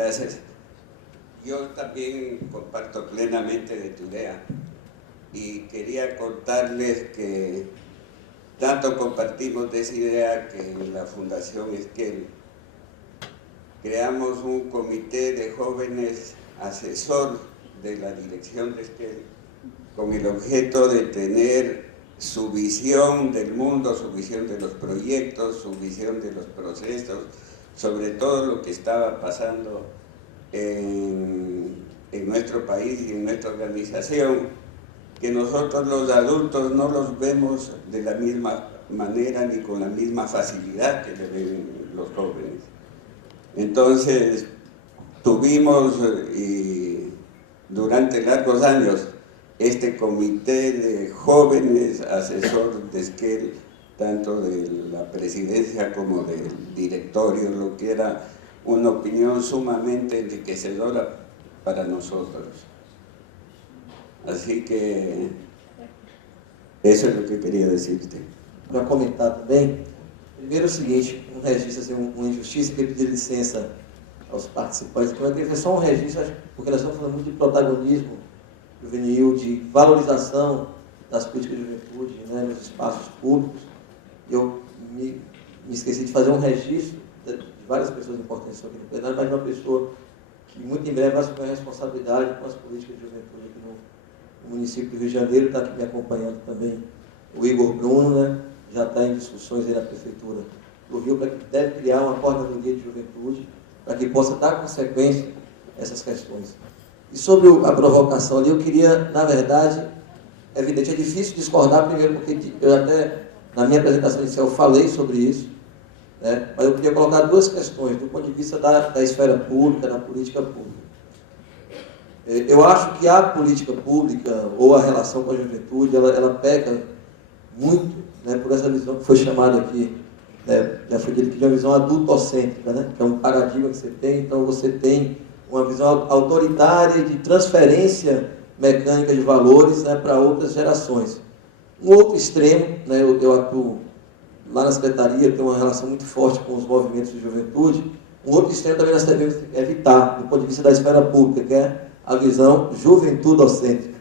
Gracias. Yo también comparto plenamente de tu idea y quería contarles que tanto compartimos de esa idea que en la Fundación Esquel creamos un comité de jóvenes asesor de la dirección de Esquel con el objeto de tener su visión del mundo, su visión de los proyectos, su visión de los procesos, sobre todo lo que estaba pasando en nuestro país y en nuestra organización, que nosotros los adultos no los vemos de la misma manera ni con la misma facilidad que le ven los jóvenes. Entonces, tuvimos durante largos años este comité de jóvenes asesor de Esquel, tanto de la presidencia como del directorio, lo que era una opinión sumamente enriquecedora para nosotros. Así que eso es lo que queria decirte. Para comentar também, primeiro é o seguinte, um registro, assim, uma injustiça, que eu pedir licença aos participantes, que eu queria fazer só um registro, porque nós estamos falando muito de protagonismo juvenil, de valorização das políticas de juventude, né, nos espaços públicos. Eu me esqueci de fazer um registro de várias pessoas importantes aqui no plenário, mas de uma pessoa que muito em breve vai assumir a responsabilidade com as políticas de juventude aqui no município do Rio de Janeiro, está aqui me acompanhando também o Igor Bruno, né, já está em discussões aí na Prefeitura do Rio, para que deve criar uma coordenadoria de juventude, para que possa dar consequência a essas questões. E sobre a provocação ali, eu queria, na verdade, é evidente, é difícil discordar, primeiro porque eu até, na minha apresentação inicial, falei sobre isso, né, mas eu queria colocar duas questões, do ponto de vista da esfera pública, da política pública. Eu acho que a política pública, ou a relação com a juventude, ela peca muito, né, por essa visão que foi chamada aqui, né, já foi dito que de uma visão adultocêntrica, né, que é um paradigma que você tem, então você tem uma visão autoritária de transferência mecânica de valores, né, para outras gerações. Um outro extremo, né, eu atuo lá na Secretaria, tenho uma relação muito forte com os movimentos de juventude, um outro extremo também nós devemos evitar, do ponto de vista da esfera pública, que é a visão juventudocêntrica,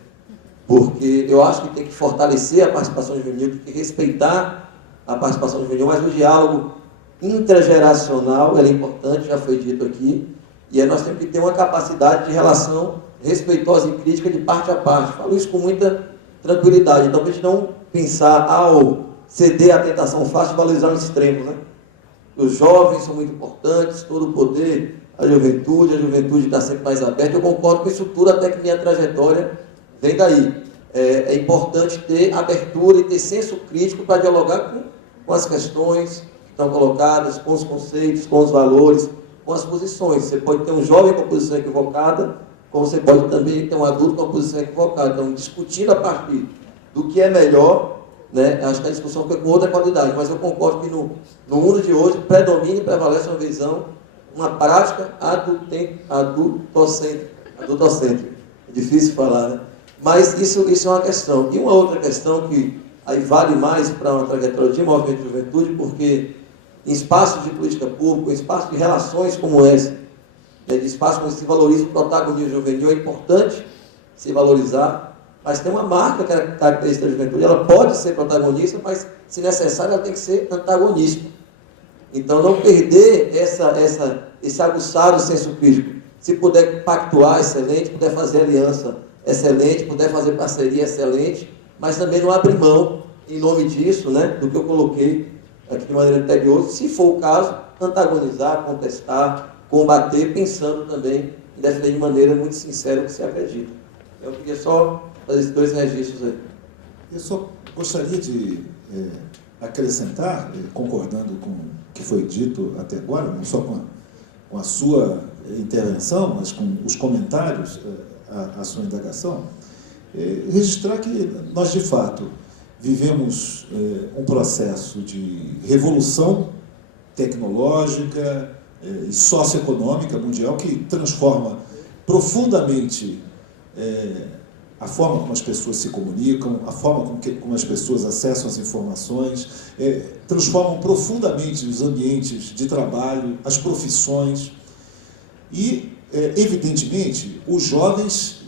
porque eu acho que tem que fortalecer a participação juvenil, tem que respeitar a participação juvenil, mas o diálogo intergeracional é importante, já foi dito aqui, e aí nós temos que ter uma capacidade de relação respeitosa e crítica de parte a parte. Falo isso com muita tranquilidade. Então, para a gente não pensar ao ceder à tentação fácil de valorizar um extremo, né? Os jovens são muito importantes, todo o poder, a juventude está sempre mais aberta. Eu concordo com isso tudo, até que minha trajetória vem daí. É importante ter abertura e ter senso crítico para dialogar com as questões que estão colocadas, com os conceitos, com os valores, com as posições. Você pode ter um jovem com a posição equivocada, como você pode também ter um adulto com a posição equivocada. Então, discutindo a partir do que é melhor, né, acho que a discussão fica com outra qualidade, mas eu concordo que no mundo de hoje predomina e prevalece uma visão, uma prática adultocêntrica. É difícil falar, né? Mas isso é uma questão. E uma outra questão que aí vale mais para uma trajetória de movimento de juventude, porque em espaços de política pública, em espaços de relações como esse, né, de espaços onde se valoriza o protagonismo juvenil, é importante se valorizar, mas tem uma marca característica da juventude, ela pode ser protagonista, mas, se necessário, ela tem que ser antagonista. Então, não perder esse aguçar do senso crítico. Se puder pactuar, excelente, puder fazer aliança, excelente, puder fazer parceria, excelente, mas também não abrir mão, em nome disso, né, do que eu coloquei aqui de maneira anterior, se for o caso, antagonizar, contestar, combater, pensando também em defender de maneira muito sincera o que se acredita. Eu queria só fazer esses dois registros aí. Eu só gostaria de acrescentar, concordando com o que foi dito até agora, não só com a sua intervenção, mas com os comentários à sua indagação, registrar que nós, de fato, vivemos um processo de revolução tecnológica e socioeconômica mundial que transforma profundamente a forma como as pessoas se comunicam, a forma como as pessoas acessam as informações, transformam profundamente os ambientes de trabalho, as profissões. E, evidentemente, os jovens,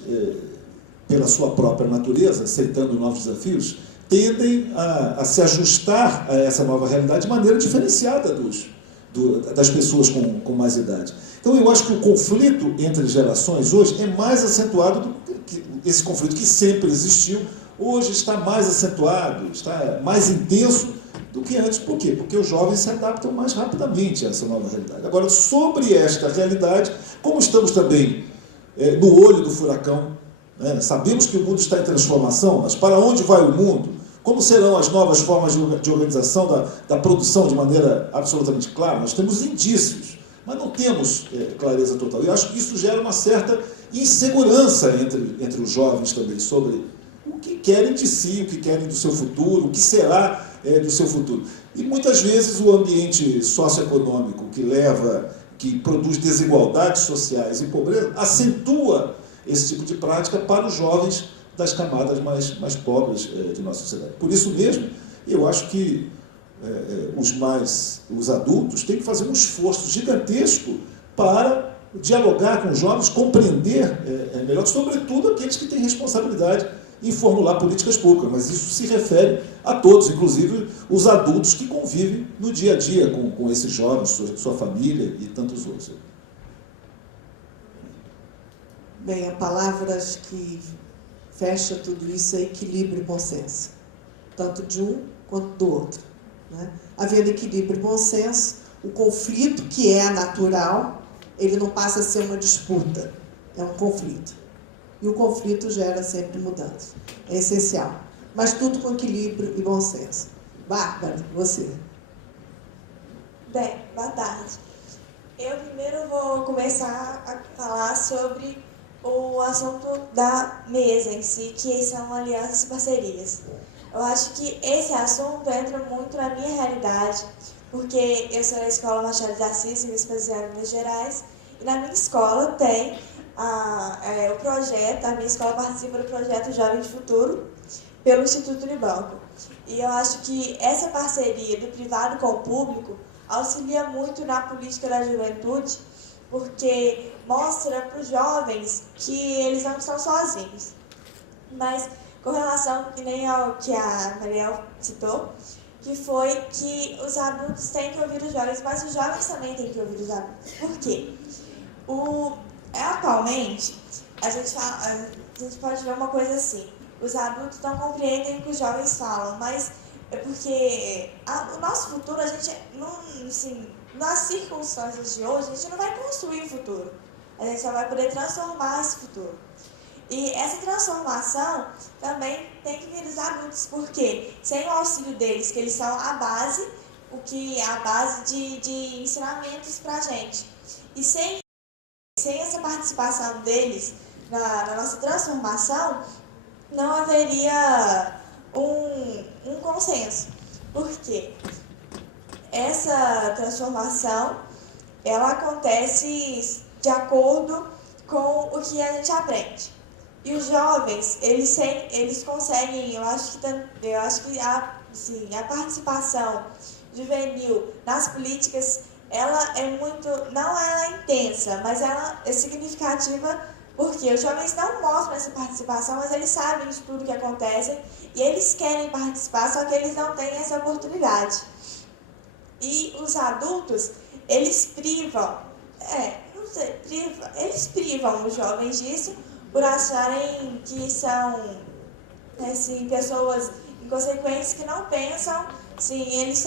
pela sua própria natureza, aceitando novos desafios, tendem a se ajustar a essa nova realidade de maneira diferenciada das pessoas com mais idade. Então, eu acho que o conflito entre gerações hoje é mais acentuado do que esse conflito que sempre existiu, hoje está mais acentuado, está mais intenso do que antes. Por quê? Porque os jovens se adaptam mais rapidamente a essa nova realidade. Agora, sobre esta realidade, como estamos também no olho do furacão, né? Sabemos que o mundo está em transformação, mas para onde vai o mundo? Como serão as novas formas de organização da produção de maneira absolutamente clara? Nós temos indícios, mas não temos clareza total. E eu acho que isso gera uma certa insegurança entre os jovens também, sobre o que querem de si, o que querem do seu futuro, o que será do seu futuro. E muitas vezes o ambiente socioeconômico que produz desigualdades sociais e pobreza, acentua esse tipo de prática para os jovens das camadas mais pobres de nossa sociedade. Por isso mesmo, eu acho que os adultos têm que fazer um esforço gigantesco para dialogar com os jovens, compreender melhor, sobretudo aqueles que têm responsabilidade em formular políticas públicas, mas isso se refere a todos, inclusive os adultos que convivem no dia a dia com esses jovens, sua família e tantos outros. Bem, a palavra que fecha tudo isso é equilíbrio e bom senso, tanto de um quanto do outro, né? Havendo equilíbrio e bom senso, o conflito, que é natural, ele não passa a ser uma disputa, é um conflito. E o conflito gera sempre mudança. É essencial. Mas tudo com equilíbrio e bom senso. Bárbara, você. Bem, boa tarde. Eu primeiro vou começar a falar sobre o assunto da mesa em si, que são alianças e parcerias. Eu acho que esse assunto entra muito na minha realidade, porque eu sou da Escola Machado de Assis, em Vespasiano, Minas Gerais, e na minha escola tem o projeto, a minha escola participa do projeto Jovem de Futuro, pelo Instituto Unibanco. E eu acho que essa parceria do privado com o público auxilia muito na política da juventude, porque mostra para os jovens que eles não estão sozinhos. Mas com relação, que nem ao que a Mariel citou, que foi que os adultos têm que ouvir os jovens, mas os jovens também têm que ouvir os adultos. Por quê? Atualmente, a gente pode ver uma coisa assim, os adultos não compreendem o que os jovens falam, mas é porque o nosso futuro, a gente, nas circunstâncias de hoje, a gente não vai construir o futuro, a gente só vai poder transformar esse futuro. E essa transformação também tem que vir dos adultos, porque sem o auxílio deles, que eles são a base de ensinamentos para a gente, e sem essa participação deles na nossa transformação, não haveria um consenso. Por quê? Essa transformação, ela acontece de acordo com o que a gente aprende. E os jovens, eles conseguem, eu acho que a participação juvenil nas políticas, ela é muito, não ela é intensa, mas ela é significativa, porque os jovens não mostram essa participação, mas eles sabem de tudo que acontece e eles querem participar, só que eles não têm essa oportunidade. E os adultos, eles privam os jovens disso por acharem que são pessoas inconsequentes que não pensam, eles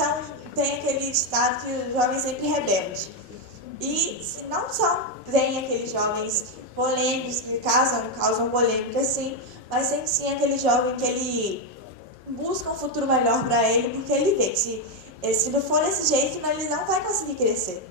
têm aquele ditado que os jovens sempre rebeldes. E não tem aqueles jovens polêmicos que causam polêmica, sim, mas tem sim aquele jovem que ele busca um futuro melhor para ele, porque ele vê que se não for desse jeito, ele não vai conseguir crescer.